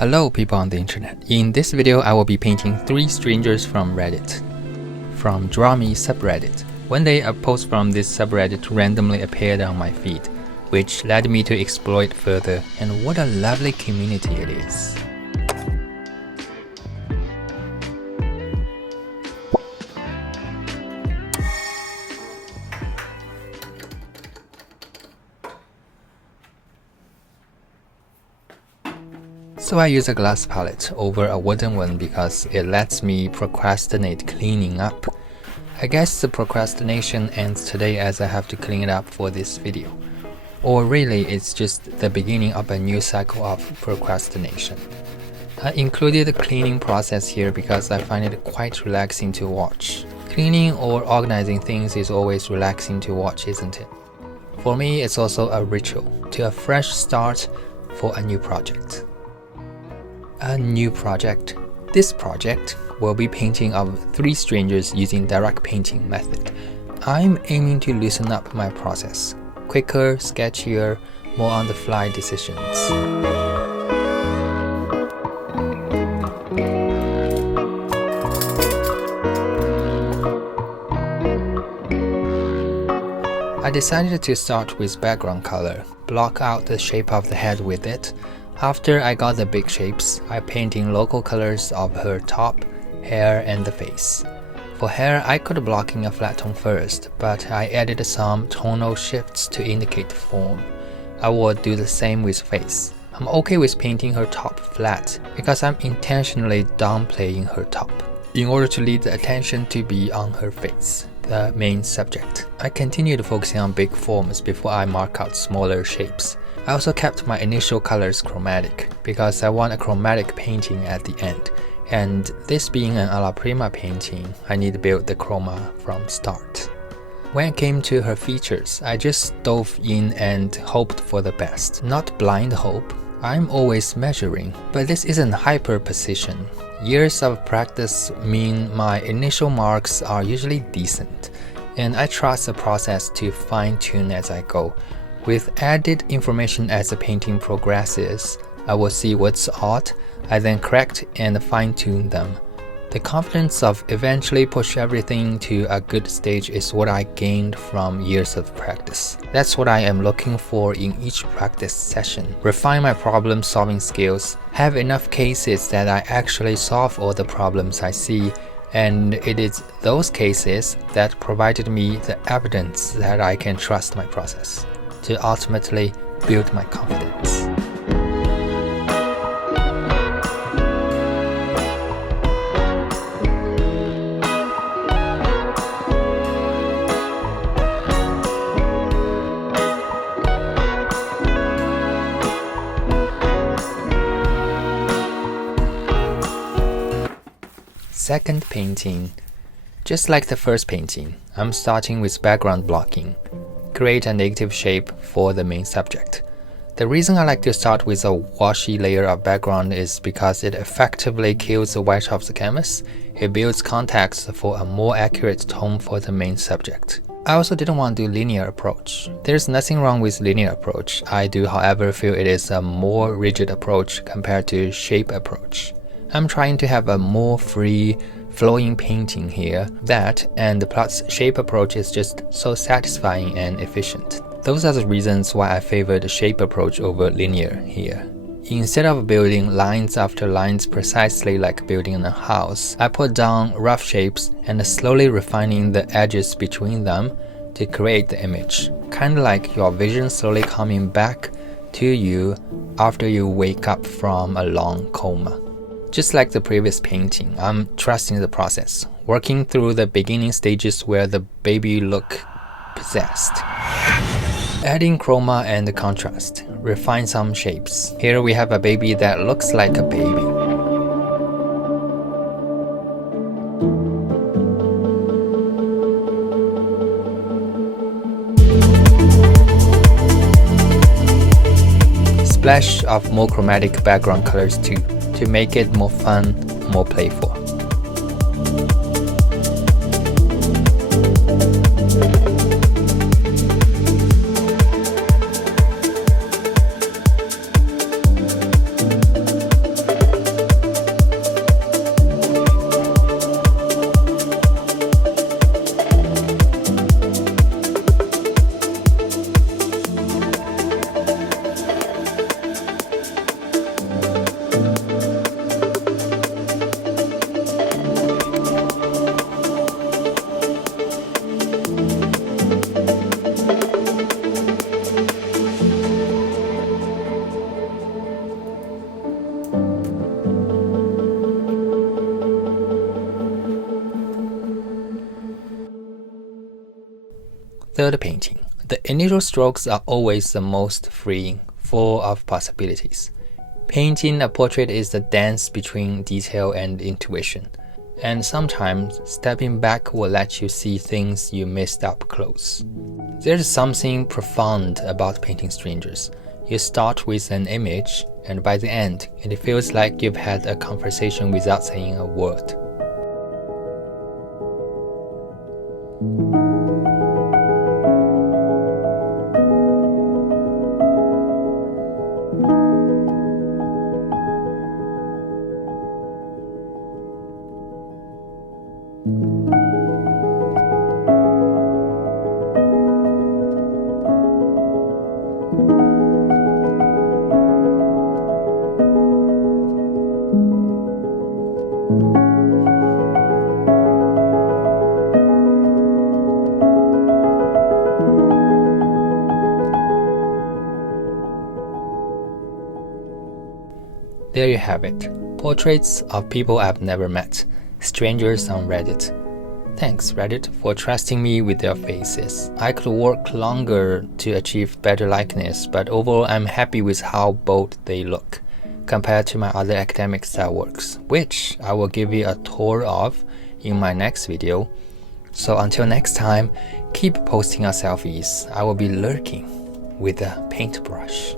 Hello people on the internet. In this video, I will be painting 3 strangers from Reddit. From Draw Me subreddit. One day a post from this subreddit randomly appeared on my feed, which led me to explore it further, and what a lovely community it is. So I use a glass palette over a wooden one because it lets me procrastinate cleaning up. I guess the procrastination ends today as I have to clean it up for this video. Or really, it's just the beginning of a new cycle of procrastination. I included the cleaning process here because I find it quite relaxing to watch. Cleaning or organizing things is always relaxing to watch, isn't it? For me, it's also a ritual to a fresh start for a new project. This project will be painting of 3 strangers using direct painting method. I'm aiming to loosen up my process. Quicker, sketchier, more on the fly decisions. I decided to start with background color, block out the shape of the head with it. After I got the big shapes, I paint in local colors of her top, hair, and the face. For hair, I could block in a flat tone first, but I added some tonal shifts to indicate form. I will do the same with face. I'm okay with painting her top flat because I'm intentionally downplaying her top, in order to lead the attention to be on her face, the main subject. I continued focusing on big forms before I mark out smaller shapes. I also kept my initial colors chromatic because I want a chromatic painting at the end, and this being an Alla Prima painting, I need to build the chroma from start. When it came to her features, I just dove in and hoped for the best. Not blind hope, I'm always measuring, but this isn't hyper-precision. Years of practice mean my initial marks are usually decent, and I trust the process to fine-tune as I go. With added information as the painting progresses, I will see what's odd, I then correct and fine-tune them. The confidence of eventually push everything to a good stage is what I gained from years of practice. That's what I am looking for in each practice session. Refine my problem-solving skills, have enough cases that I actually solve all the problems I see, and it is those cases that provided me the evidence that I can trust my process to ultimately build my confidence. Second painting. Just like the first painting, I'm starting with background blocking. Create a negative shape for the main subject. The reason I like to start with a washy layer of background is because it effectively kills the white of the canvas. It builds context for a more accurate tone for the main subject. I also didn't want to do linear approach. There's nothing wrong with linear approach. I do, however, feel it is a more rigid approach compared to shape approach. I'm trying to have a more free, flowing painting here, that and plus shape approach is just so satisfying and efficient. Those are the reasons why I favor the shape approach over linear here. Instead of building lines after lines precisely like building a house, I put down rough shapes and slowly refining the edges between them to create the image. Kinda like your vision slowly coming back to you after you wake up from a long coma. Just like the previous painting, I'm trusting the process, working through the beginning stages where the baby look possessed. Adding chroma and contrast, refine some shapes. Here we have a baby that looks like a baby. Splash of more chromatic background colors too, to make it more fun, more playful. Third painting. The initial strokes are always the most freeing, full of possibilities. Painting a portrait is the dance between detail and intuition, and sometimes stepping back will let you see things you missed up close. There's something profound about painting strangers. You start with an image, and by the end, it feels like you've had a conversation without saying a word. There you have it. Portraits of people I've never met. Strangers on Reddit. Thanks, Reddit, for trusting me with their faces. I could work longer to achieve better likeness, but overall I'm happy with how bold they look compared to my other academic style works, which I will give you a tour of in my next video. So until next time, keep posting your selfies. I will be lurking with a paintbrush.